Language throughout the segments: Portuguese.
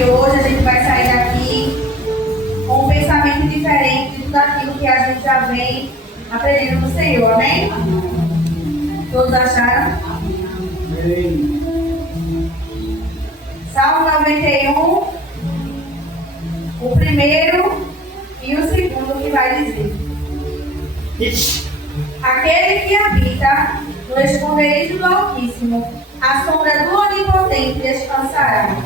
que hoje a gente vai sair daqui com um pensamento diferente de tudo aquilo que a gente já vem aprendendo no Senhor, amém? Todos acharam? Amém. Salmo 91, o primeiro e o segundo que vai dizer: aquele que habita no esconderijo do Altíssimo, a sombra do Onipotente descansará.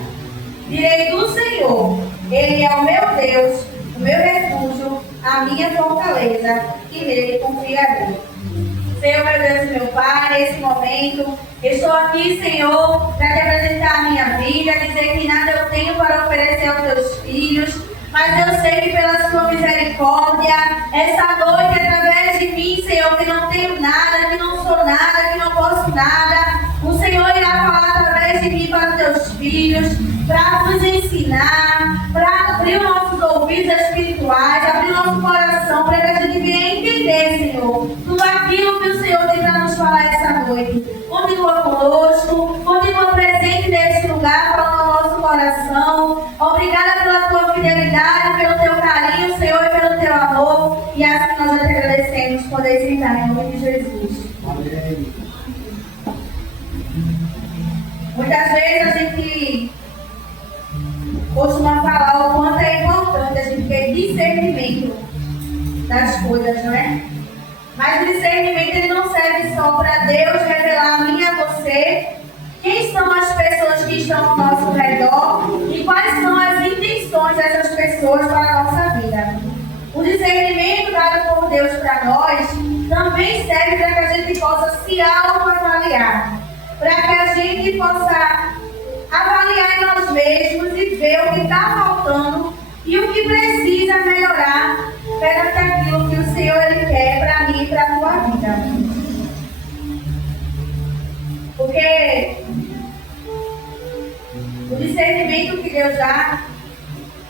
Direi do Senhor, Ele é o meu Deus, o meu refúgio, a minha fortaleza, e nele confiarei. Senhor, meu Deus e meu Pai, nesse momento, estou aqui, Senhor, para te apresentar a minha vida, dizer que nada eu tenho para oferecer aos teus filhos, mas eu sei que pela sua misericórdia, essa noite, através de mim, Senhor, que não tenho nada, que não sou nada, que não posso nada, o Senhor irá falar através de mim para os teus filhos, para nos ensinar, para abrir os nossos ouvidos espirituais, abrir o nosso coração, para que a gente venha entender, Senhor, tudo aquilo que o Senhor tem para nos falar essa noite. Continua conosco, continua presente nesse lugar, falando no nosso coração. Obrigada pela tua fidelidade, pelo teu carinho, Senhor, e pelo teu amor. E assim nós te agradecemos por poder sentar em nome de Jesus. Amém. Muitas vezes a gente costuma falar o quanto é importante a gente ter discernimento das coisas, não é? Mas o discernimento ele não serve só para Deus revelar a mim e a você quem são as pessoas que estão ao nosso redor e quais são as intenções dessas pessoas para a nossa vida. O discernimento dado por Deus para nós também serve para que a gente possa se autoavaliar, para que a gente possa avaliar em nós mesmos e ver o que está faltando e o que precisa melhorar perante aquilo que o Senhor ele quer para mim e para a tua vida. Porque o discernimento que Deus dá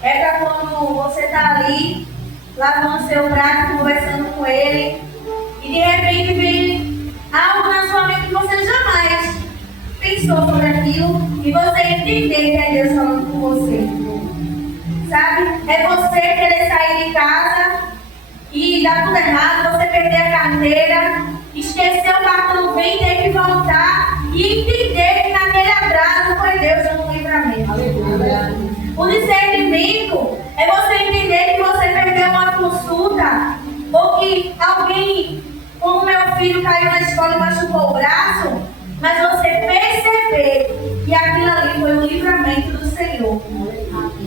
é para quando você está ali, lavando seu prato, conversando com Ele, e de repente vem algo na sua mente que você jamais pensou sobre aquilo, e você entender que é Deus falando com você. Sabe? É você querer sair de casa e dar tudo errado, você perder a carteira, esquecer o cartão bem, ter que voltar e entender que naquele atraso foi Deus dando um livramento. O discernimento é você entender que você perdeu uma consulta, ou que alguém, como meu filho, caiu na escola e machucou o braço, mas você perceber que aquilo ali foi o livramento do Senhor.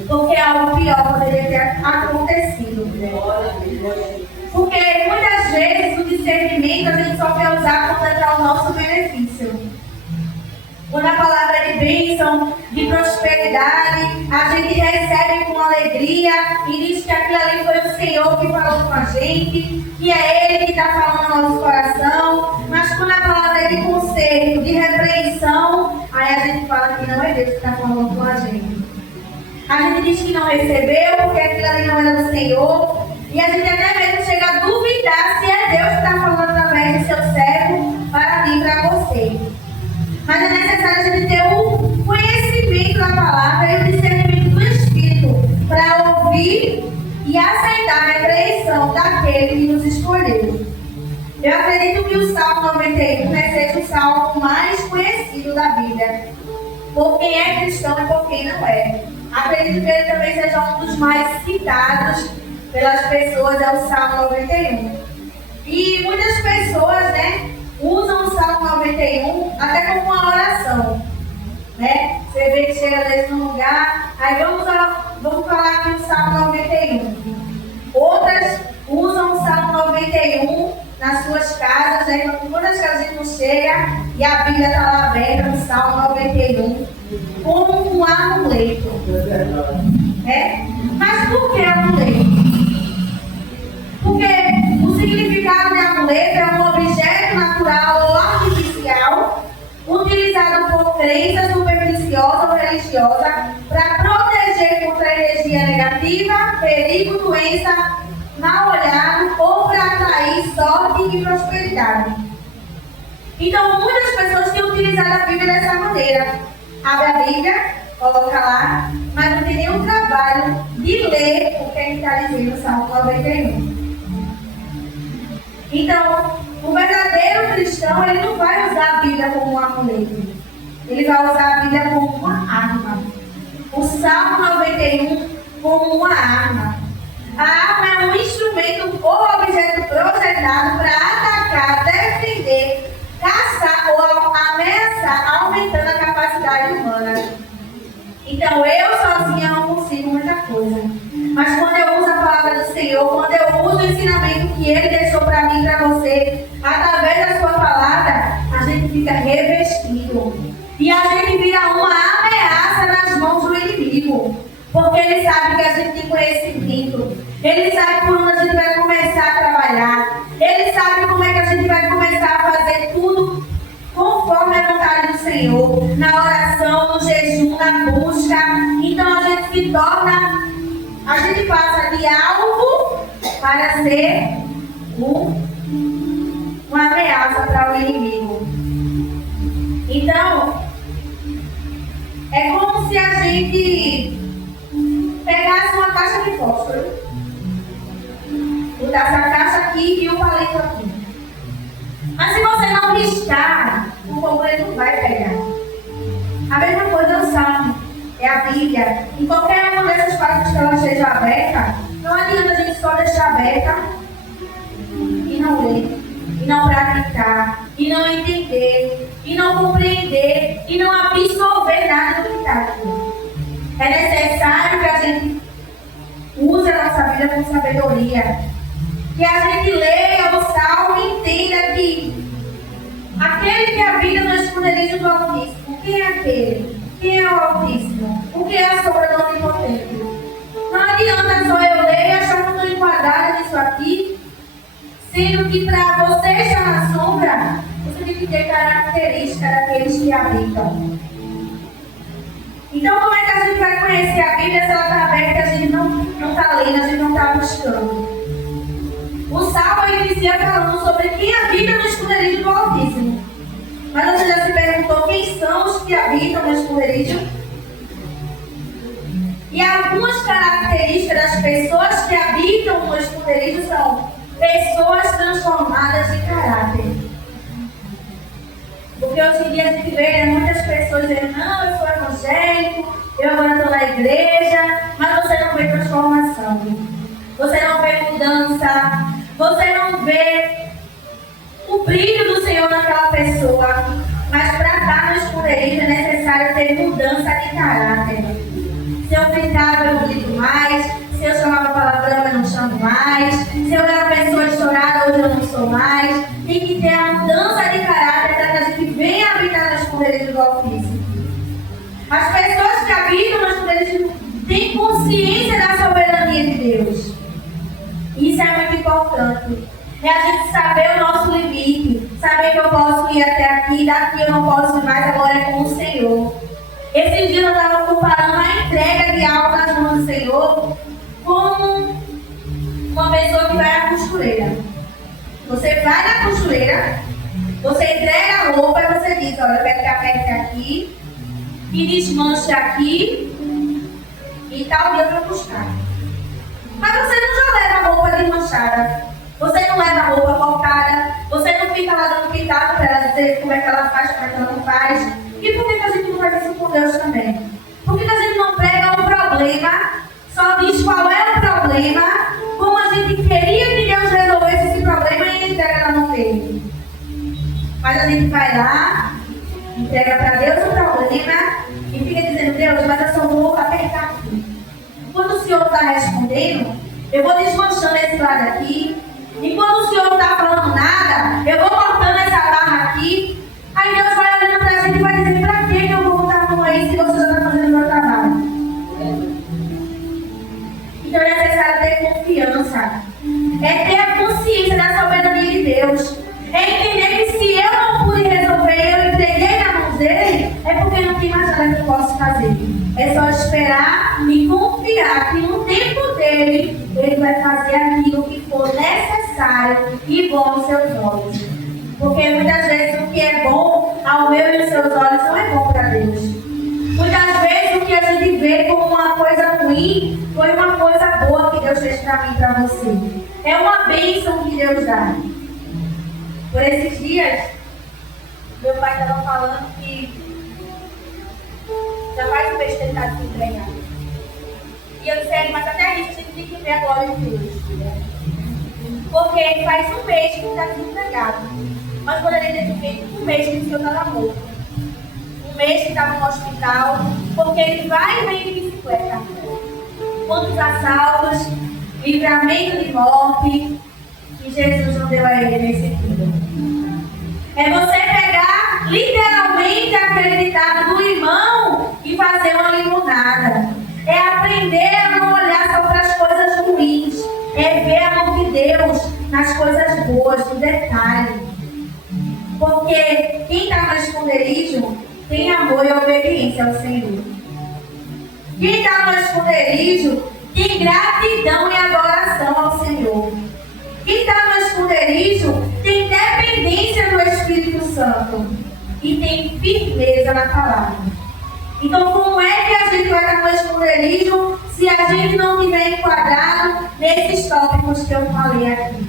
Porque algo pior poderia ter acontecido. Porque muitas vezes o discernimento a gente só quer usar quando é para o nosso benefício. Quando a palavra é de bênção, de prosperidade, a gente recebe com alegria e diz que aquilo ali foi o Senhor que falou com a gente, que é Ele que está falando no nosso coração. Mas quando a palavra é de conselho, de repreensão, aí a gente fala que não é Deus que está falando com a gente. A gente diz que não recebeu, porque aquilo ali não era do Senhor. E a gente até mesmo chega a duvidar se é Deus que está falando através do seu servo para mim e para você. Mas é necessário a gente ter o conhecimento da palavra e o discernimento do Espírito para ouvir e aceitar a repreensão daquele que nos escolheu. Eu acredito que o Salmo 91 seja o salmo mais conhecido da Bíblia, por quem é cristão e por quem não é. Acredito que ele também seja um dos mais citados pelas pessoas, é o Salmo 91. E muitas pessoas, usam o Salmo 91 até como uma oração, Você vê que chega às vezes num lugar, aí vamos falar aqui do Salmo 91. Outras usam o Salmo 91 nas suas casas, Todas as casas não chega e a Bíblia está lá aberta no Salmo 91, como um amuleto. Mas por que amuleto? Porque o significado de amuleto é um objeto natural ou artificial utilizado por crença supersticiosa ou religiosa para proteger contra energia negativa, perigo, doença, mal olhado ou para atrair sorte e prosperidade. Então, muitas pessoas têm utilizado a Bíblia dessa maneira. Abre a Bíblia, coloca lá, mas não tem nenhum trabalho de ler o que a gente está dizendo no Salmo 91. Então, o verdadeiro cristão, ele não vai usar a Bíblia como um amuleto. Ele vai usar a Bíblia como uma arma. O Salmo 91 como uma arma. A arma é um instrumento ou objeto projetado para atacar, defender, caçar ou ameaçar, aumentando a capacidade humana. Então, eu sozinha não consigo muita coisa. Mas quando eu uso a palavra do Senhor, quando eu uso o ensinamento que Ele deixou para mim e para você, através da sua palavra, a gente fica revestido. E a gente vira uma ameaça nas mãos do inimigo. Porque ele sabe que a gente tem conhecimento. Ele sabe por onde a gente vai começar a trabalhar. Ele sabe como é que a gente vai começar a fazer tudo conforme a vontade do Senhor. Na oração, no jejum, na busca. Então a gente se torna, a gente passa de alvo para ser uma ameaça para o inimigo. Então, é como se a gente pegasse uma caixa de fósforo, botasse a caixa aqui e o palito aqui. Mas se você não riscar, o fogo ele não vai pegar. A mesma coisa é o Salmo, é a Bíblia. Em qualquer uma dessas páginas que ela esteja aberta, não adianta a gente só deixar aberta e não ler, e não praticar, e não entender, e não compreender, e não absorver nada do que está aqui. É necessário que a gente use a nossa vida com sabedoria. Que a gente leia o Salmo e entenda que aquele que habita no esconderijo do Altíssimo, quem é aquele? Quem é o Altíssimo? O que é a sombra do Onipotente? Não adianta só eu ler e achar que eu estou enquadrada nisso aqui, sendo que para você estar na sombra, você tem que ter características daqueles que habitam. Então, como é que a gente vai conhecer a Bíblia se ela está aberta e a gente não está lendo, a gente não está buscando? O Salmo inicia falando sobre quem habita no esconderijo do Altíssimo. Mas você já se perguntou quem são os que habitam no esconderijo? E algumas características das pessoas que habitam no esconderijo são pessoas transformadas de caráter. Porque hoje em dia a gente vê muitas pessoas dizendo, não, eu sou evangélico, eu agora estou na igreja, mas você não vê transformação. Você não vê mudança, você não vê o brilho do Senhor naquela pessoa. Mas para estar no esconderijo é necessário ter mudança de caráter. Se eu gritava, eu não grito mais. Se eu chamava palavrão, eu não chamo mais. Se eu era uma pessoa estourada, hoje eu não sou mais. Tem que ter a mudança de caráter para que a gente venha habitar no esconderijo do Altíssimo. As pessoas que habitam no esconderijo têm consciência da soberania de Deus. Isso é muito importante. É a gente saber o nosso limite. Saber que eu posso ir até aqui, daqui eu não posso ir mais, agora é com o Senhor. Esse dia eu estava comparando a entrega de algo nas mãos do Senhor como uma pessoa que vai à costureira. Você vai na costureira, você entrega a roupa e você diz, olha, eu quero que aperte aqui, que desmanche aqui e tal dia eu vou buscar. Mas você não já leva a roupa desmanchada, você não leva a roupa cortada, você não fica lá dando pitaco para ela dizer como é que ela faz, como é que ela não faz. E por que a gente não faz isso com Deus também? Por que a gente não pega o problema, só diz qual é o problema, como a gente queria que Deus resolvesse esse problema e entrega na mão dele? Mas a gente vai lá, entrega para Deus o problema e fica dizendo, Deus, mas eu só vou apertar aqui. Quando o Senhor está respondendo, eu vou desmanchando esse lado aqui. E quando o Senhor não está falando nada, eu vou cortando essa barra aqui. Aí Deus vai olhando para a gente e vai dizer, para que eu vou botar a mão aí se você já está fazendo o meu trabalho? Então é necessário ter confiança. É ter a consciência da soberania de Deus. É entender que se eu não pude resolver, eu entreguei na mão dele, é porque não tem mais nada que eu posso fazer. É só esperar e confiar que no tempo dele, ele vai fazer aquilo que for necessário e bom aos seus olhos. Porque muitas vezes o que é bom ao meu e aos seus olhos não é bom para Deus. Muitas vezes o que a gente vê como uma coisa ruim foi uma coisa boa que Deus fez para mim e para você. É uma bênção que Deus dá. Por esses dias, meu pai estava falando que já faz um mês que ele está desempregado. E eu disse, mas até isso a gente tem que ver a glória de Deus. Porque faz um mês que ele está desempregado. Mas poderia ter feito um mês que o senhor estava morto. Um mês que estava no hospital. Porque ele vai e vem de bicicleta. Quantos assaltos, livramento de morte que Jesus não deu a ele nesse dia. É você pegar literalmente aquele ditado do limão e fazer uma limonada. É aprender a não olhar só para as coisas ruins. É ver a mão de Deus nas coisas boas, no detalhe. Porque quem está no esconderijo tem amor e obediência ao Senhor. Quem está no esconderijo tem gratidão e adoração ao Senhor. Quem está no esconderijo tem dependência do Espírito Santo e tem firmeza na palavra. Então, como é que a gente vai estar no esconderijo se a gente não tiver enquadrado nesses tópicos que eu falei aqui?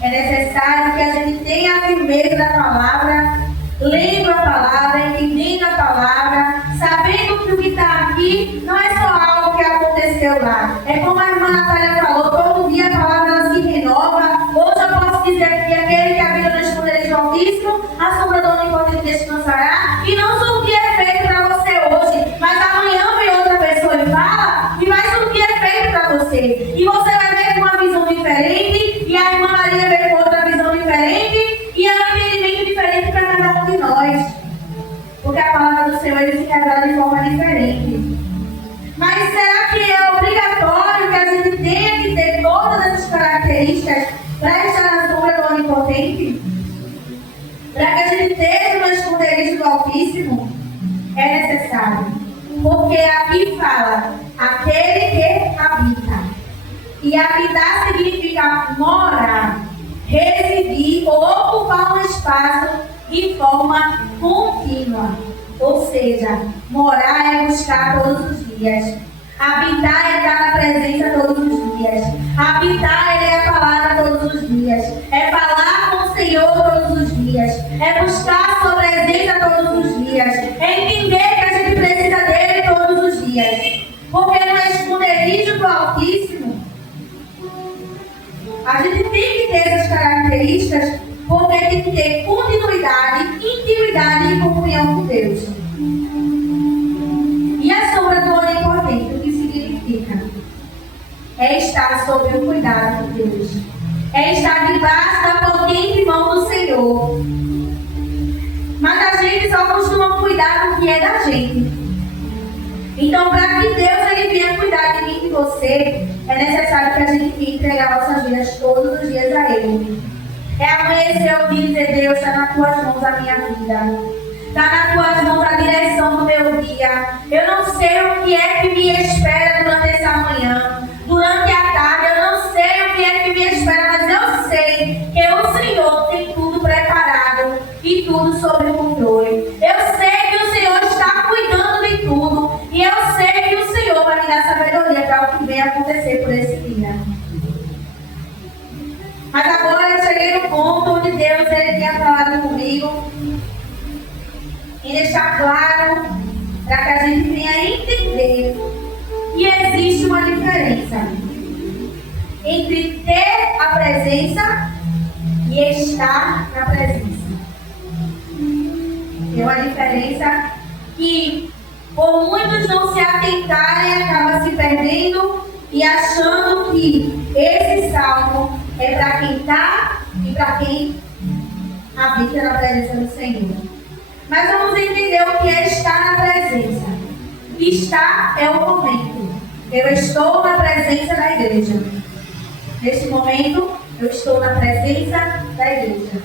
É necessário que a gente tenha a firmeza da palavra, lendo a palavra, entendendo a palavra, sabendo que o que está aqui não é só algo que aconteceu lá. É como a irmã Natália falou, todo dia a palavra ela se renova. Hoje eu posso dizer que aquele que habita no esconderijo altíssimo, a sombra do Onipotente descansará, e não surtir efeito para você hoje, mas amanhã vem outra pessoa e fala, e vai surtir efeito para você. E você vai ver com uma visão diferente, e a irmã Maria vê com outra visão diferente, e é um entendimento diferente para cada um de nós. Porque a palavra do Senhor ele se revela de forma diferente. Mas será que é obrigatório que a gente tenha que ter todas essas características para estar na sombra do Onipotente? Para que a gente esteja no esconderijo do Altíssimo? É necessário. Porque aqui fala, aquele que habita. E habitar significa morar, residir ou ocupar um espaço de forma contínua. Ou seja, morar é buscar todos os dias. Habitar é estar na presença todos os dias. Habitar é ler a palavra todos os dias. É falar com o Senhor todos os dias. É buscar a sua presença todos os dias. É entender que a gente precisa dele todos os dias. Porque no esconderijo do Altíssimo, a gente tem que ter essas características, porque tem que ter continuidade, intimidade e comunhão com Deus. E a sombra do Onipotente, o que significa? É estar sob o cuidado de Deus. É estar debaixo da potente mão do Senhor. Mas a gente só costuma cuidar do que é da gente. Então, para que Deus ele venha cuidar de mim e de você, é necessário que a gente entregar nossas vidas todos os dias a Ele. É amanhecer o dia e dizer, Deus, está nas tuas mãos a minha vida. Está nas tuas mãos a direção do meu dia. Eu não sei o que é que me espera durante essa manhã. Durante a tarde, eu não sei o que é que me espera, mas eu sei que o Senhor tem tudo preparado e tudo sob o controle. Eu sei que o Senhor está cuidando de tudo. E eu sei que o Senhor vai me dar sabedoria para o que vem acontecer por esse dia. Mas agora eu cheguei no ponto onde Deus ele tinha falado comigo e deixar claro para que a gente venha entender que existe uma diferença entre ter a presença e estar na presença. Tem uma diferença que por muitos não se atentarem acaba se perdendo e achando que esse salmo é para quem está e para quem habita na presença do Senhor. Mas vamos entender o que é estar na presença. Estar é o momento. Eu estou na presença da igreja. Neste momento, eu estou na presença da igreja.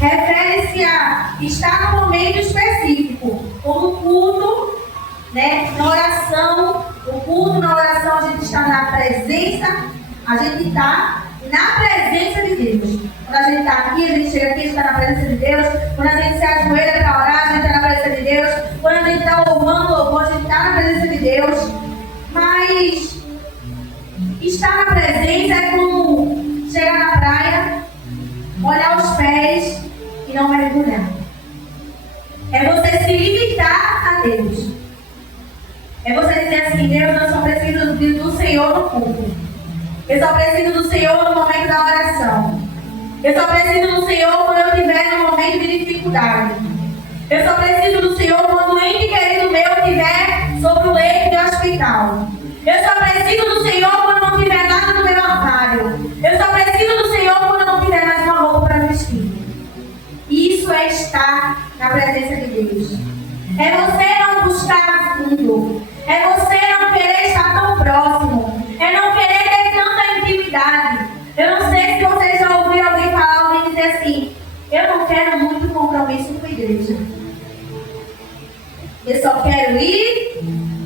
Refere-se a estar num momento específico, como culto, né? Na oração, o culto, na oração a gente está na presença, a gente está na presença de Deus. Quando a gente está aqui, a gente chega aqui, está na presença de Deus. Quando a gente se ajoelha para orar, a gente está na presença de Deus. Quando a gente está louvando o louvor, a gente está na presença de Deus. Mas estar na presença é como chegar na praia, molhar os pés e não mergulhar. É você se limitar a Deus. É você dizer assim: Deus, eu só preciso do Senhor no culto. Eu só preciso do Senhor no momento da oração. Eu só preciso do Senhor quando eu estiver no momento de dificuldade. Eu só preciso do Senhor quando um ente querido meu estiver sobre o leito de hospital. Eu só preciso do Senhor quando não tiver nada no meu armário. Eu só preciso do Senhor quando não tiver mais uma roupa para vestir. Isso é estar na presença de Deus. É você não buscar fundo. É você não querer estar tão próximo. É não querer ter tanta intimidade. Eu não sei se vocês já ouviram alguém falar, alguém dizer assim: eu não quero muito compromisso com a igreja. Eu só quero ir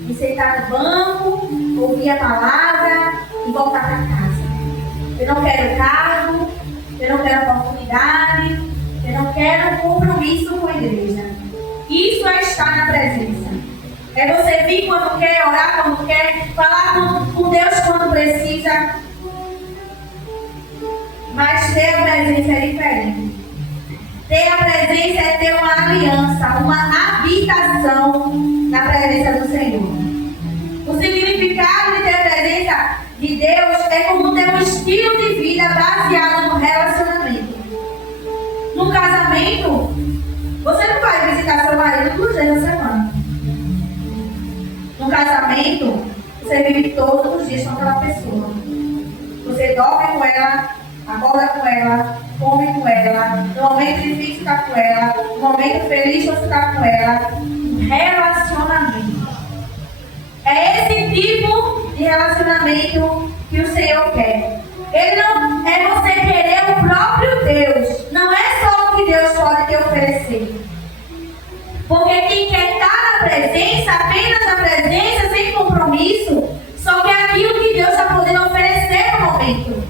e sentar no banco, ouvir a palavra e voltar para casa. Eu não quero cargo, eu não quero oportunidade, eu não quero compromisso com a igreja. Isso é estar na presença. É você vir quando quer, orar quando quer, falar com Deus quando precisa. Mas ter a presença é diferente. Ter a presença é ter uma aliança, uma habitação na presença do Senhor. O significado de ter a presença de Deus é como ter um estilo de vida baseado no relacionamento. No casamento, você não vai visitar seu marido 2 vezes na semana. No casamento, você vive todos os dias com aquela pessoa. Você dorme com ela, acorda com ela, come com ela, no momento difícil está com ela, no momento feliz você está com ela. Relacionamento. É esse tipo de relacionamento que o Senhor quer. Ele não é você querer o próprio Deus. Não é só o que Deus pode te oferecer. Porque quem quer estar na presença, apenas na presença, sem compromisso, só quer aquilo que Deus está podendo oferecer no momento.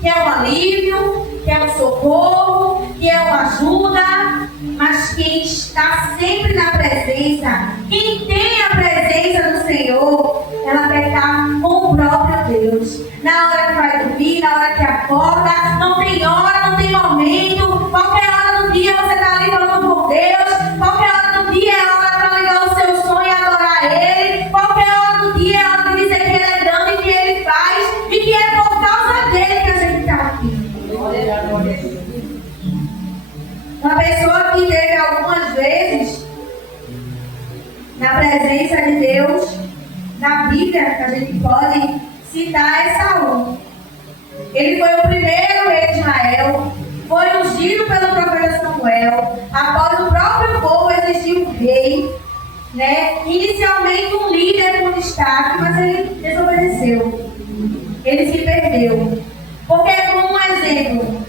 Que é um alívio, que é um socorro, que é uma ajuda. Mas quem está sempre na presença, quem tem a presença do Senhor, ela quer estar com o próprio Deus. Na hora que vai dormir, na hora que acorda, não tem hora, não tem momento. Qualquer hora do dia você está ali falando com Deus. Qualquer hora do dia é hora para ligar o seu sonho e adorar Ele. Qualquer hora do dia é hora de dizer que Ele é grande e que Ele faz. E que é por causa dele que a gente está aqui. Uma pessoa que teve algumas vezes na presença de Deus, na Bíblia, que a gente pode citar, é Saul. Ele foi o primeiro rei de Israel, foi ungido pelo profeta Samuel. Após o próprio povo exigir um rei, inicialmente um líder com destaque, mas ele desobedeceu. Ele se perdeu. Porque, como um exemplo,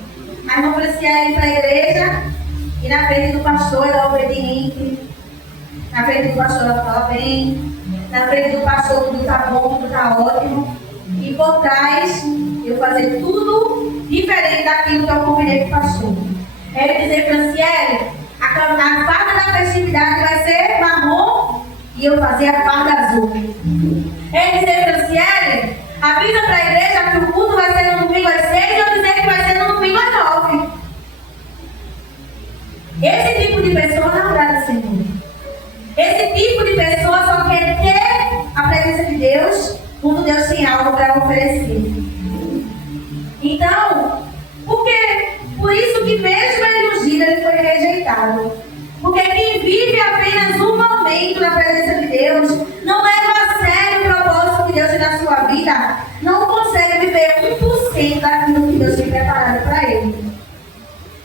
a irmã Priscila ir para a igreja e na frente do pastor ela é obediente, na frente do pastor ela fala bem, na frente do pastor tudo está bom, tudo está ótimo, e por trás eu fazer tudo diferente daquilo que eu convidei para o pastor. Ele dizer: Franciele, a farda da festividade vai ser marrom e eu fazer a farda azul. Ele dizer: Franciele, avisa para a igreja que o culto vai ser no domingo às 6 e eu dizer que vai ser no domingo às 9. Esse tipo de pessoa não agrada o Senhor. Esse tipo de pessoa só quer ter a presença de Deus quando Deus tem algo para oferecer. Então, por isso que mesmo ele ungido, ele foi rejeitado. Porque quem vive apenas um momento na presença de Deus, não leva a sério o propósito que Deus tem na sua vida, não consegue viver 1% daquilo que Deus tem preparado para ele.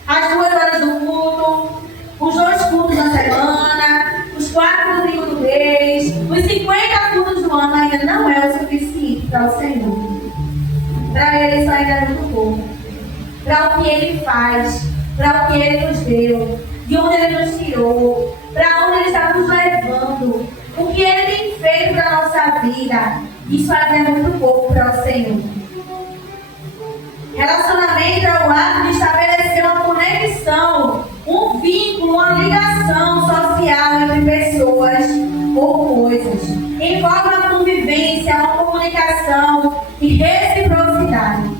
As 2 horas do culto, os 2 cultos da semana, os 4 domingos do mês, os 50 cultos do ano ainda não é o suficiente para o Senhor. Para Ele isso ainda é muito pouco. Para o que Ele faz, para o que Ele nos deu, de onde Ele nos tirou, para onde Ele está nos levando, o que Ele tem feito para a nossa vida, isso ainda é muito pouco para o Senhor. Relacionamento é o ato de estabelecer conexão, um vínculo, uma ligação social entre pessoas ou coisas. Envolve uma convivência, uma comunicação e reciprocidade.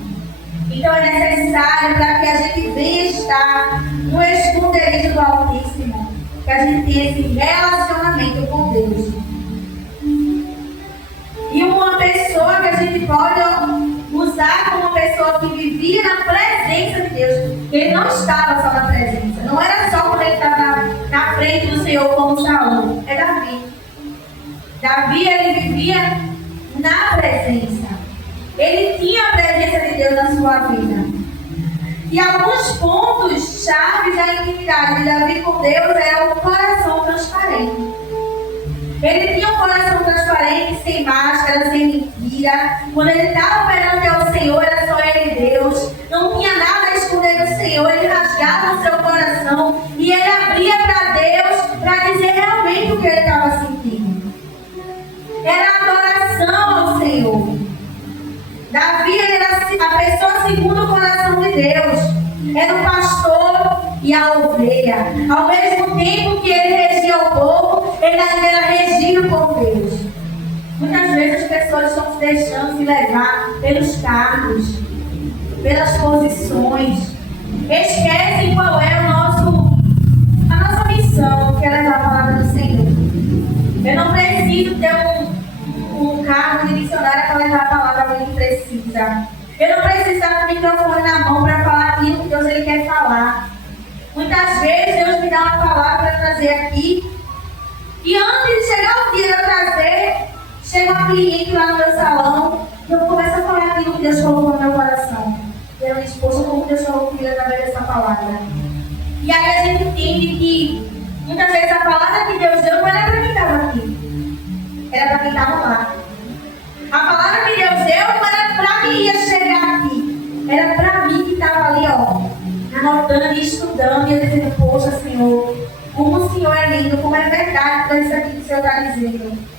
Então é necessário para que a gente venha estar no esconderijo do Altíssimo, que a gente tenha esse relacionamento com Deus. E uma pessoa que a gente pode usar como uma pessoa que vivia na presença de Deus. Ele não estava só na presença. Não era só quando ele estava na frente do Senhor como Saul. É Davi. Davi, ele vivia na presença. Ele tinha a presença de Deus na sua vida. E alguns pontos chaves da intimidade de Davi com Deus era o coração transparente. Ele tinha um coração transparente, sem máscara, sem mentira. Quando ele estava perante ao Senhor, era só ele e Deus. Não tinha nada a esconder do Senhor. Ele rasgava o seu coração e ele abria para Deus para dizer realmente o que ele estava sentindo. Era adoração ao Senhor. Davi era a pessoa segundo o coração de Deus. Era o pastor e a ovelha. Ao mesmo tempo que ele regia o povo, ele ainda era regido por Deus. Muitas vezes as pessoas estão se deixando se levar pelos cargos, pelas posições. Esquecem qual é a nossa missão, que é levar a palavra do Senhor. Eu não preciso ter um cargo de missionária para levar a palavra que precisa. Eu não preciso estar com o microfone na mão para falar aquilo que Deus ele quer falar. Muitas vezes Deus me dá uma palavra para trazer aqui. E antes de chegar o dia de eu trazer, chega uma cliente lá no meu salão e eu começo a falar aquilo que Deus colocou no meu coração. E eu disse, poxa, como Deus falou comigo através dessa palavra. E aí a gente entende que muitas vezes a palavra que Deus deu não era para quem estava aqui. Era para quem estava lá. A palavra que Deus deu não era para quem ia chegar aqui. Era para mim que estava ali, anotando e estudando. E eu dizendo, poxa, Senhor, como o Senhor é lindo, como é verdade tudo isso aqui que o Senhor está dizendo.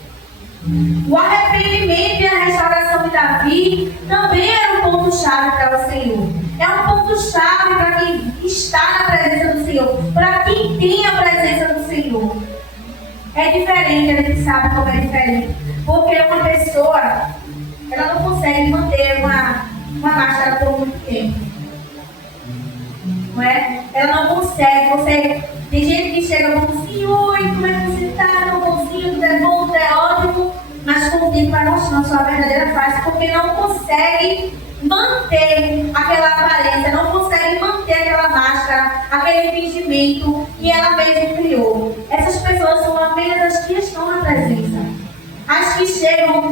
O arrependimento e a restauração de Davi também era um ponto-chave para o Senhor. É um ponto-chave para quem está na presença do Senhor, para quem tem a presença do Senhor. É diferente, a gente sabe como é diferente. Porque uma pessoa, ela não consegue manter uma máscara por muito tempo. Não é? Ela não consegue. Tem gente que chega como Senhor, como é que você está? Meu bonzinho, tudo é bom, tudo é ótimo. Mas com o tempo vai mostrando sua verdadeira face, porque não consegue manter aquela aparência, não consegue manter aquela máscara, aquele fingimento que ela mesma criou. Essas pessoas são apenas as que estão na presença. As que chegam,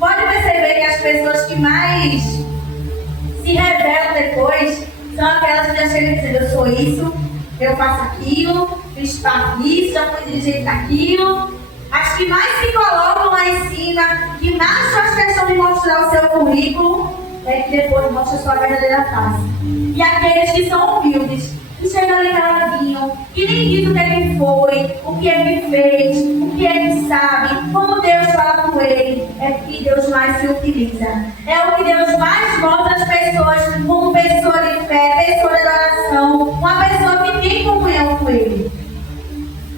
pode perceber que as pessoas que mais se revelam depois são aquelas que já chegam dizendo, eu sou isso, eu faço aquilo, fiz parte disso, já fui dirigente daquilo. As que mais se colocam lá em cima, que mais faz questão de mostrar o seu currículo, é que depois mostra a sua verdadeira face. E aqueles que são humildes, que chegam ali caladinho, que nem diz o que ele foi, o que ele fez, o que ele sabe, como Deus fala com ele, é que Deus mais se utiliza. É o que Deus mais mostra às pessoas como pessoa de fé, pessoa de adoração, uma pessoa que tem comunhão com ele.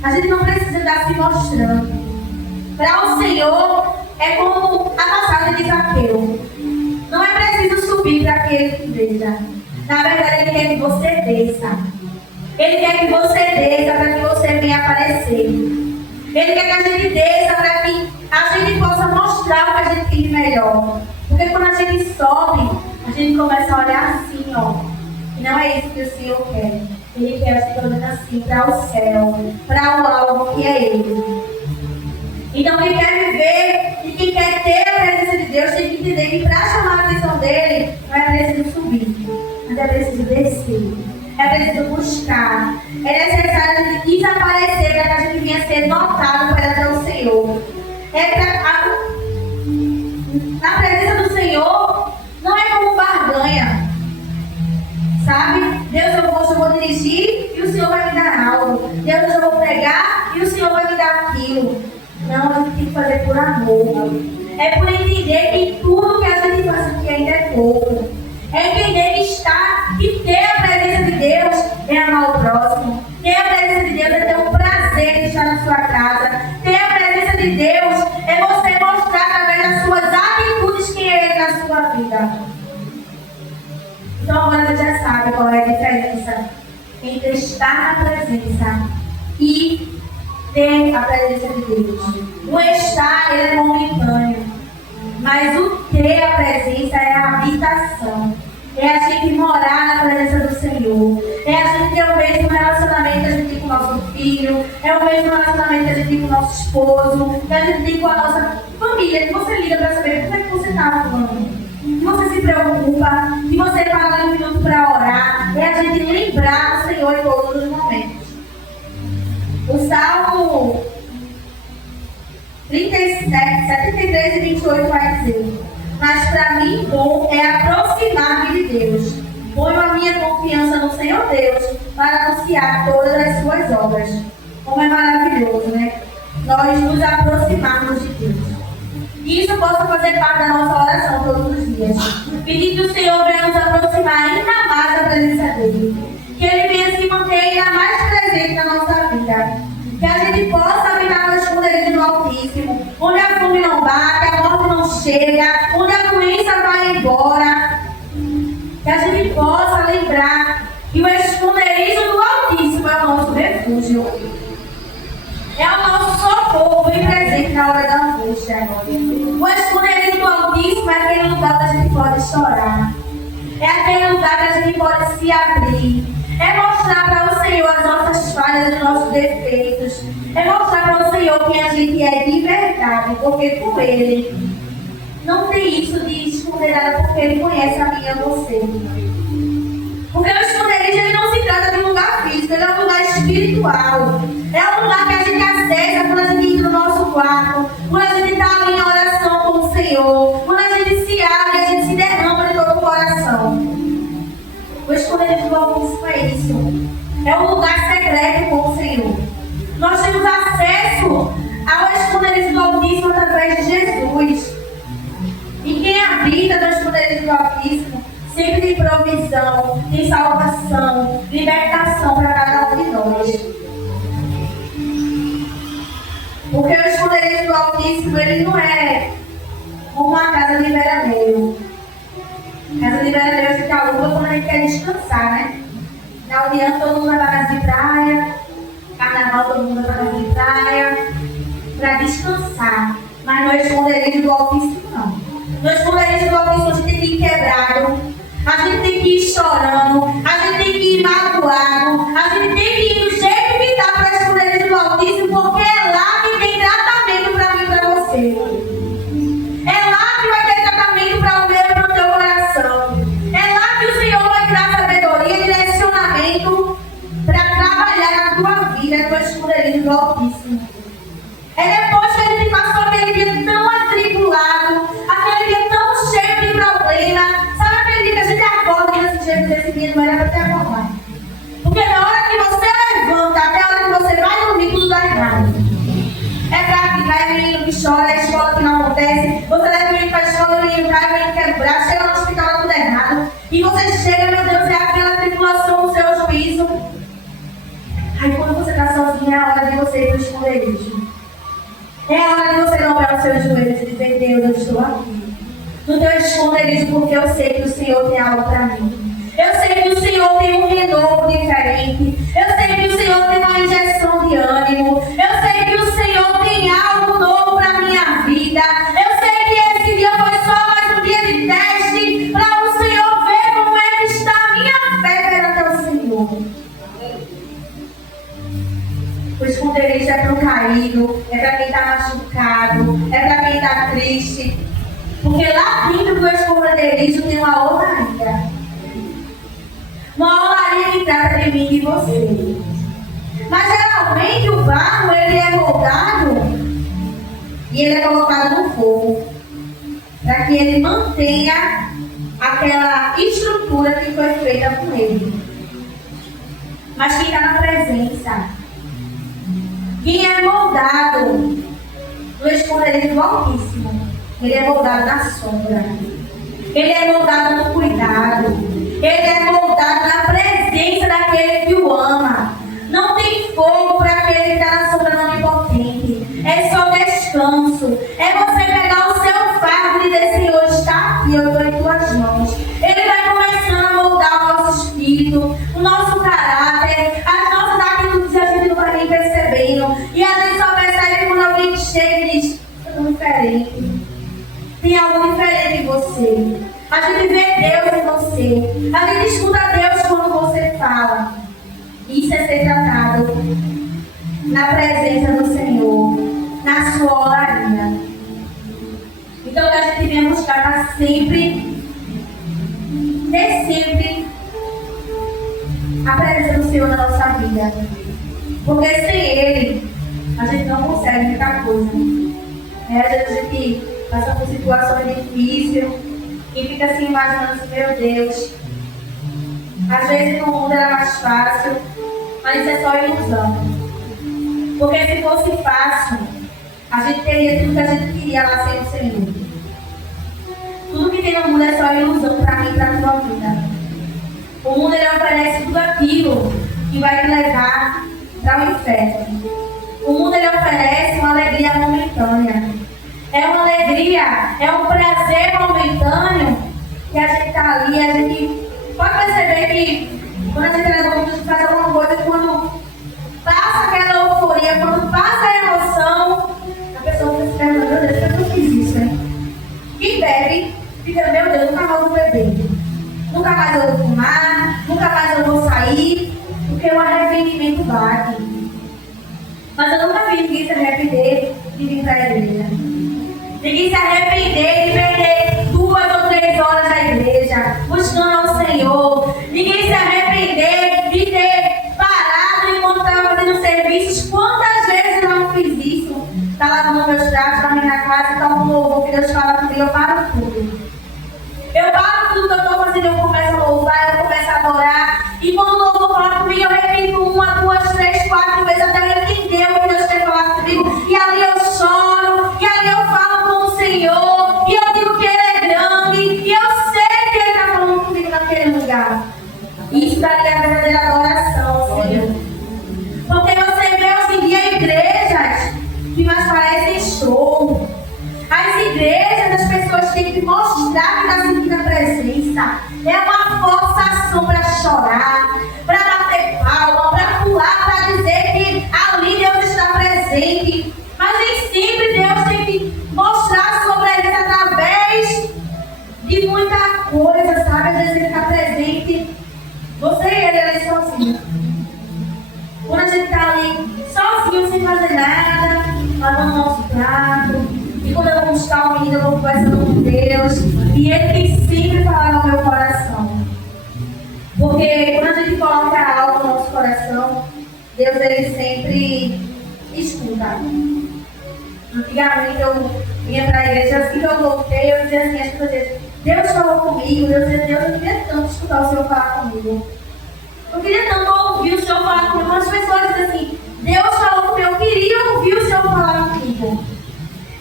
A gente não precisa estar se mostrando. Para o Senhor, é como a passagem de Zaqueu. Não é preciso subir para que ele te veja. Na verdade, ele quer que você desça. Ele quer que você desça para que você venha aparecer. Ele quer que a gente desça para que a gente possa mostrar o que a gente tem de melhor. Porque quando a gente sobe, a gente começa a olhar assim, E não é isso que o Senhor quer. Ele quer a gente olhando assim para o céu, para o alvo que é Ele. Então quem quer viver e quem quer ter a presença de Deus tem que entender que para chamar a atenção dele não é preciso subir, mas é preciso descer, é preciso buscar, é necessário a gente desaparecer para que a gente venha ser notado perante o Senhor. Na presença do Senhor não é como barganha, sabe? Deus, eu vou dirigir e o Senhor vai me dar algo. Deus, eu vou pregar e o Senhor vai me dar aquilo. Não, a gente tem que fazer por amor. É por entender que tudo que a gente faz aqui ainda é pouco. É entender que ter a presença de Deus é a entre estar na presença e ter a presença de Deus. O estar, ele é momentâneo, mas o ter a presença é a habitação. É a gente morar na presença do Senhor. É a gente ter o mesmo relacionamento que a gente tem com o nosso filho. É o mesmo relacionamento que a gente tem com o nosso esposo. Que a gente tem com a nossa família. Que você liga para saber como é que você está falando. Que você se preocupa. Que você para um minuto para orar. É a gente lembrar do Senhor em todos os momentos. O Salmo 73 e 28 vai dizer: mas para mim bom é aproximar-me de Deus. Ponho a minha confiança no Senhor Deus para anunciar todas as suas obras. Como é maravilhoso, né? Nós nos aproximarmos de Deus. E isso possa fazer parte da nossa oração todos os dias. Pedir que o Senhor venha nos aproximar ainda mais da presença dEle. Que Ele venha se manter ainda mais presente na nossa vida. Que a gente possa habitar nas esconderijos do Altíssimo, onde a fome não bate, a morte não chega, onde a doença vai embora. Que a gente possa lembrar que o esconderijo do Altíssimo é o nosso refúgio. É o nosso socorro bem presente na hora da angústia. O esconderijo do Altíssimo é aquele lugar que a gente pode chorar. É aquele lugar que a gente pode se abrir. É mostrar para o Senhor as nossas falhas, os nossos defeitos. É mostrar para o Senhor quem a gente é de verdade, porque com Ele não tem isso de esconder nada, porque Ele conhece a mim e a você. Porque o esconderijo ele não se trata de um lugar físico, ele é um lugar espiritual. É um lugar que a gente acessa quando a gente entra no nosso quarto, quando a gente está ali em oração com o Senhor, quando a gente se abre, a gente se derrama de todo o coração. O esconderijo do Altíssimo é isso. É um lugar secreto com o Senhor. Nós temos acesso ao esconderijo do Altíssimo através de Jesus. E quem habita no esconderijo do Altíssimo sempre tem provisão, tem salvação, libertação para cada um de nós. Porque o esconderijo do Altíssimo ele não é como uma casa de veraneio. Casa de veraneio fica aluga quando a gente quer descansar, né? Na União todo mundo vai para casa de praia, Carnaval todo mundo vai para casa de praia, para descansar. Mas no esconderijo do Altíssimo não. No esconderijo do Altíssimo a gente tem que ir quebrado, a gente tem que ir chorando, a gente tem que ir magoado, a gente tem que ir do jeito que está para o esconderijo do Altíssimo, porque é lá que tem tratamento para mim e para você. É lá que vai ter tratamento para o meu e para o teu coração. É lá que o Senhor vai dar sabedoria, direcionamento para trabalhar na tua vida, no esconderijo do Altíssimo. É depois que a gente passou aquele dia tão atribulado, aquele dia tão cheio de problema. Sabe aquele dia que a gente acorda e desse jeito desse dia não era para ter acordado? Porque na hora que você levanta, até a hora que você vai dormir, tudo dá errado. É pra que vai, menino que chora, é a escola que não acontece. Você leva o menino para a escola, o menino cai, o menino quebra o braço, chega no hospital, tá tudo errado. E você chega, meu Deus, é aquela tribulação no seu juízo. Aí quando você está sozinho, é a hora de você ir para o esconderijo. É a hora de você dobrar os seus joelhos e dizer: Deus, eu estou aqui. No teu esconderijo, porque eu sei que o Senhor tem algo para mim. Eu sei que o Senhor tem um renovo diferente. Eu sei que o Senhor tem uma injeção de ânimo. Eu sei que o Senhor tem algo novo para a minha vida. Eu sei que esse dia foi só mais um dia de teste para o Senhor ver como é que está a minha fé perante o Senhor. O esconderijo é para o caído, é para quem está machucado, é para quem está triste. Porque lá dentro do esconderijo tem uma olaria. Uma olaria que trata de mim e de você. Mas geralmente o barro ele é moldado e ele é colocado no fogo. Para que ele mantenha aquela estrutura que foi feita com ele. Mas quem está na presença, quem é moldado no esconderijo do Altíssimo, ele é moldado na sombra. Ele é moldado no cuidado. Ele é moldado na presença daquele que o ama. Não tem fogo para aquele que está na sombra não onipotente. É só descanso. É você pegar o seu fardo e dizer: Senhor, está aqui, eu estou em tuas mãos. Ele vai começando a moldar o nosso espírito, o nosso caráter. tem algo diferente em você. A gente vê Deus em você. A gente escuta Deus quando você fala. Isso é ser tratado na presença do Senhor, na sua oraria. Então que a gente venha buscar estar sempre, ter sempre a presença do Senhor na nossa vida. Porque sem Ele, a gente não consegue muita coisa. Às vezes a gente passa por situações difíceis e fica assim imaginando assim, meu Deus. Às vezes no mundo era mais fácil, mas isso é só ilusão. Porque se fosse fácil, a gente teria tudo que a gente queria lá sem o Senhor. Tudo que tem no mundo é só ilusão para mim e para a tua vida. O mundo ele oferece tudo aquilo que vai te levar para o inferno. O mundo ele oferece uma alegria momentânea. É uma alegria, é um prazer momentâneo que a gente está ali, a gente pode perceber que quando a gente resolve faz alguma coisa, quando passa aquela euforia, quando passa a emoção, a pessoa fica se perguntando, meu Deus, por que eu fiz isso, hein? Quem bebe, fica, meu Deus, nunca mais vou beber. Nunca mais eu vou fumar, nunca mais eu vou sair, porque o arrependimento bate. Mas eu nunca vi ninguém se arrepender de vir para a igreja. Ninguém se arrepender de perder 2 ou 3 horas na igreja, buscando ao Senhor. Ninguém se arrepender de ter parado enquanto estava fazendo serviços. Quantas vezes eu não fiz isso? Está lavando meus pratos na minha casa, está um louvor que Deus fala comigo, eu paro tudo. Eu paro tudo que eu estou fazendo, eu começo a louvar, eu começo a adorar. E quando o louvor fala comigo, eu repito 1, 2, 3, 4 vezes até eu entender o que Deus quer falar comigo. E ali eu choro, e ali eu falo com o Senhor, e eu digo que Ele é grande, e eu sei que Ele está falando comigo naquele lugar. Isso daí é a verdadeira adoração, Senhor. Porque você vê hoje em dia igrejas que mais parecem show. As igrejas, as pessoas têm que mostrar que está sentindo a presença. É uma forçação para chorar, para bater palma, para pular, para dizer que ali Deus está presente. Mas nem sempre Deus tem que mostrar a sua presença através de muita coisa, sabe? Às vezes Ele está presente, você e Ele ali sozinho. Quando a gente está ali sozinho, sem fazer nada, lavando nosso prato. E quando eu vou buscar o menino, eu vou conversando com Deus. E Ele tem sempre falado no meu coração. Porque quando a gente coloca algo no nosso coração, Deus Ele sempre escuta. Antigamente eu ia para a igreja, assim que eu voltei, eu dizia assim, as pessoas diziam, Deus falou comigo, Deus dizia, Deus, eu queria tanto escutar o Senhor falar comigo. Eu queria tanto ouvir o Senhor falar comigo. Mas as pessoas dizem assim, Deus falou comigo, eu queria ouvir o Senhor falar comigo.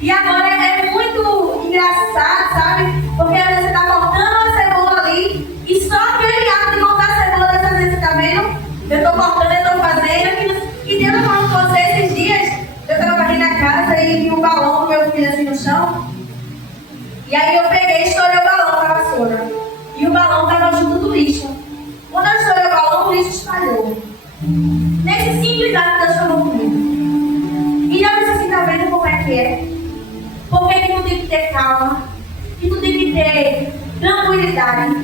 E agora é muito engraçado, sabe? Porque às vezes você está cortando a cebola ali e só aquele ato de cortar a cebola dessas vezes, você está vendo? Eu estou cortando, eu estou fazendo. E Deus falando com você esses dias, eu estava varrendo a casa e vi um balão do meu filho assim no chão. E aí eu peguei e estourei o balão com a vassoura. E o balão estava junto do lixo. Quando eu estourei o balão, o lixo espalhou. Nesse simples ato, Deus falou comigo. E eu disse assim, tá vendo como é que é? Porque que tu tem que ter calma, que tu tem que ter tranquilidade.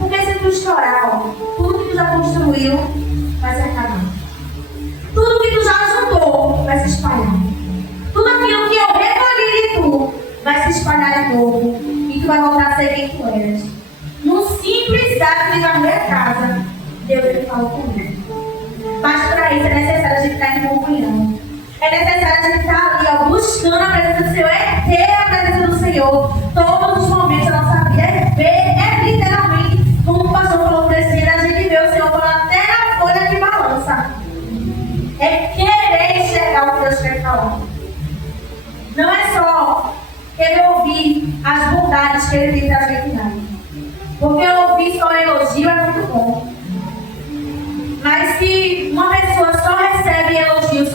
Porque se tu estourar, ó, tudo que tu já construiu vai se acabar. Tudo que tu já juntou vai se espalhar. Tudo aquilo que eu recolhi de tu vai se espalhar de novo. E tu vai voltar a ser quem tu eras. Num simples ato de varrer a casa, Deus Ele falou comigo. Mas para isso é necessário a gente estar em comunhão. É necessário a gente estar ali, ó, buscando a presença do Senhor, é ter a presença do Senhor. Todos os momentos da nossa vida é ver, é literalmente, como o pastor falou por esse dia, a gente vê o Senhor falando até na folha de balança. É querer enxergar o que Deus quer falar. Não é só querer ouvir as bondades que Ele tem para a gente dar. Porque ouvir só elogio é muito bom. Mas se uma pessoa só recebe elogio,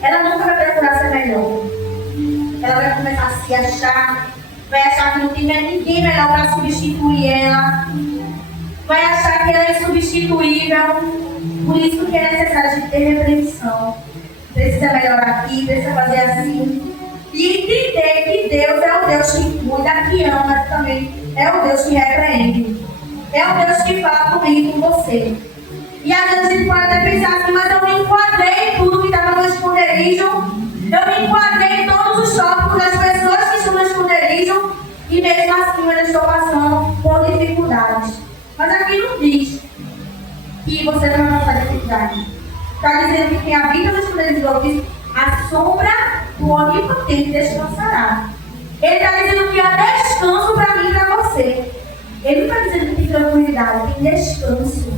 ela nunca vai procurar ser melhor. Ela vai começar a se achar, vai achar que não tem ninguém melhor para substituir ela, vai achar que ela é insubstituível. Por isso que é necessário a gente ter repreensão. Precisa melhorar aqui, precisa fazer assim. E entender que Deus é cuida, que ama também. É o Deus que repreende. É o Deus que fala comigo e com você. E às vezes a gente pode até pensar assim, mas eu me enquadrei em tudo que está no meu esconderijo. Eu me enquadrei em todos os tópicos das pessoas que estão no esconderijo. E mesmo assim eu estou passando por dificuldades. Mas aqui não diz que você não vai passar dificuldade. Está dizendo que quem habita no esconderijo do Altíssimo, a sombra do Onipotente descansará. Ele está dizendo que há descanso para mim e para você. Ele não está dizendo que tem tranquilidade, tem descanso.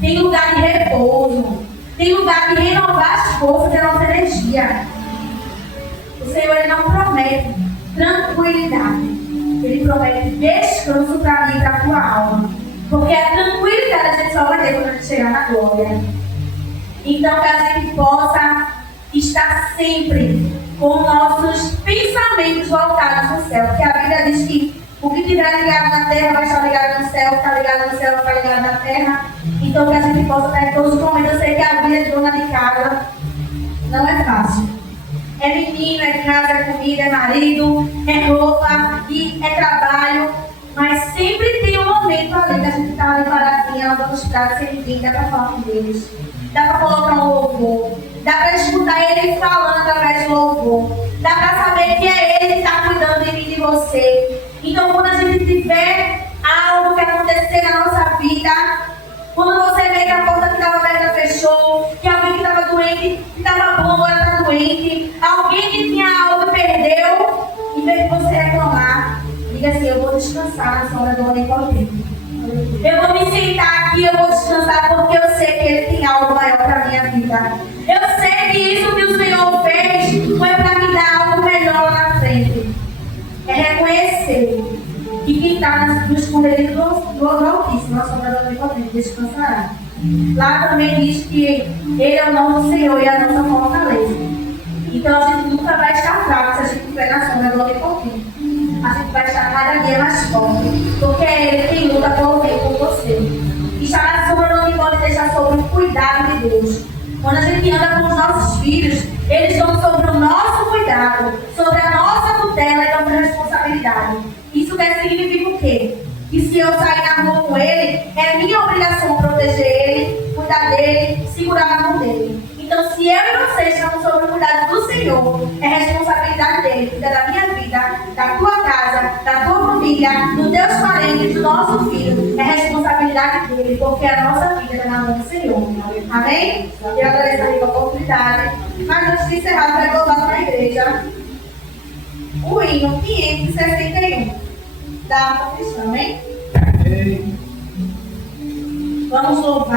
Tem lugar de repouso. Tem lugar de renovar as forças da nossa energia. O Senhor ele não promete tranquilidade. Ele promete descanso para mim e para a tua alma. Porque a tranquilidade a gente só vai ter quando a gente chegar na glória. Então que a gente possa estar sempre com nossos pensamentos voltados no céu. Porque a Bíblia diz que o que estiver ligado na terra vai estar ligado no céu, o que está ligado no céu vai estar ligado na terra. Então que a gente possa estar em todos os momentos. Eu sei que a vida de dona de casa não é fácil. É menino, é casa, é comida, é marido, é roupa e é trabalho. Mas sempre tem um momento ali que a gente está ali paradinha, lavando os pratos, servindo, dá para falar com Deus. Dá para colocar um louvor. Dá para escutar Ele falando através do louvor. Dá para saber que é Ele que está cuidando de mim e de você. Então, quando a gente tiver algo que acontecer na nossa vida, quando você vê que a porta que estava aberta fechou, que alguém que estava doente, que estava bom, agora está doente, alguém que tinha algo perdeu, em vez de você reclamar, diga assim: eu vou descansar na sombra do Onipotente. Eu vou me sentar aqui, eu vou descansar, porque eu sei que Ele tem algo maior para a minha vida. Eu sei que isso que o Senhor fez foi para me dar algo melhor lá na frente. É reconhecer que quem está no esconderijo do Altíssimo, na sombra do Onipotente, descansará. Lá também diz que Ele é o nosso Senhor e a nossa fortaleza. Então a gente nunca vai estar fraco se a gente estiver na sombra do Onipotente. A gente vai estar cada dia mais forte, porque é Ele quem luta por você. Estar na sombra do Onipotente deixa sobre o cuidado de Deus. Quando a gente anda com os nossos filhos, eles estão sobre o nosso cuidado, sobre a nossa tutela e nossa responsabilidade. Isso significa o quê? Que se eu sair na rua com ele, é minha obrigação proteger ele, cuidar dele, segurar a mão dele. Então, se eu e você estamos sob o cuidado do Senhor, é responsabilidade dele, cuidar da minha vida, da tua casa, da tua família, dos teus parentes, do nosso filho. É responsabilidade dele, porque a nossa vida está na mão do Senhor. Amém? Eu agradeço a oportunidade. Mas antes de encerrar, eu vou voltar para a igreja o hino 561 da confissão, hein? Vamos louvar.